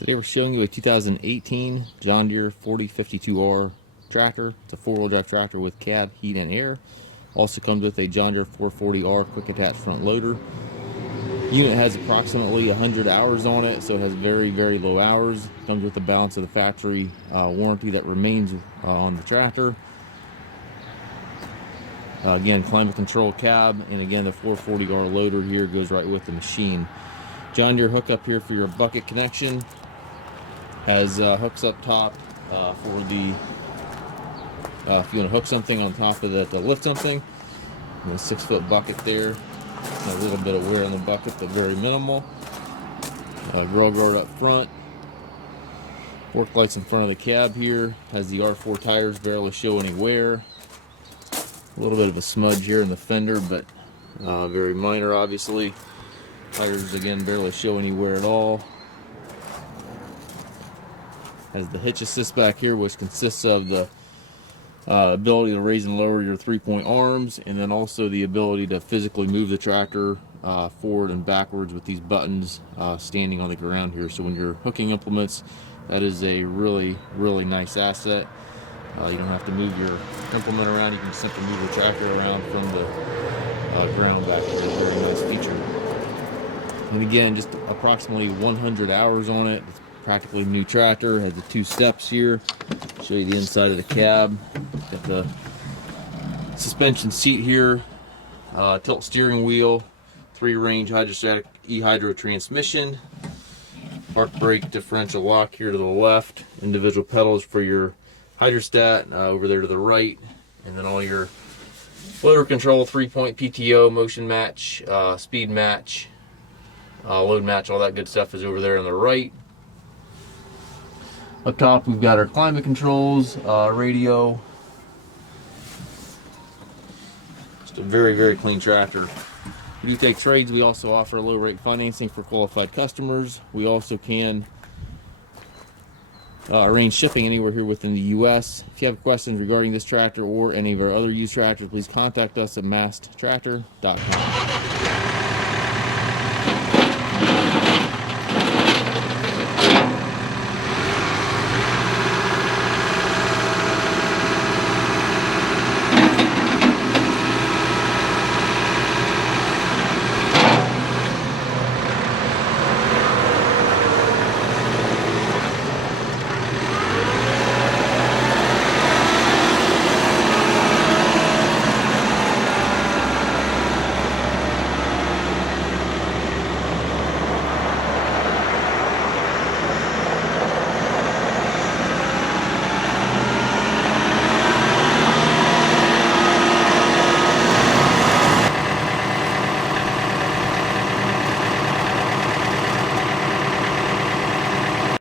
Today we're showing you a 2018 John Deere 4052R tractor. It's a four-wheel drive tractor with cab, heat, and air. Also comes with a John Deere 440R quick attach front loader. Unit has approximately 100 hours on it, so it has very low hours. Comes with the balance of the factory warranty that remains on the tractor. Again, climate control cab, and again the 440R loader here goes right with the machine. John Deere hookup here for your bucket connection. Has hooks up top for the if you want to hook something on top of that to lift something. And a 6-foot bucket there. A little bit of wear on the bucket, but very minimal. Grill guard up front. Fork lights in front of the cab here. Has the R4 tires, barely show any wear. A little bit of a smudge here in the fender, but very minor, obviously. Tires again barely show any wear at all. Has the Hitch Assist back here, which consists of the ability to raise and lower your 3-point arms, and then also the ability to physically move the tractor forward and backwards with these buttons standing on the ground here. So when you're hooking implements, that is a really nice asset. You don't have to move your implement around. You can simply move the tractor around from the ground back. It's a very nice feature. And again, just approximately 100 hours on it. It's practically new tractor. Has the 2 steps here. Show you the inside of the cab. Got the suspension seat here. Tilt steering wheel. 3-range hydrostatic e-hydro transmission. Park brake differential lock here to the left. Individual pedals for your hydrostat over there to the right. And then all your loader control, 3-point PTO, motion match, speed match, load match, all that good stuff is over there on the right. Up top we've got our climate controls, radio. Just a very clean tractor. We do take trades. We also offer low rate financing for qualified customers. We also can arrange shipping anywhere here within the U.S. If you have questions regarding this tractor or any of our other used tractors, please contact us at masttractor.com.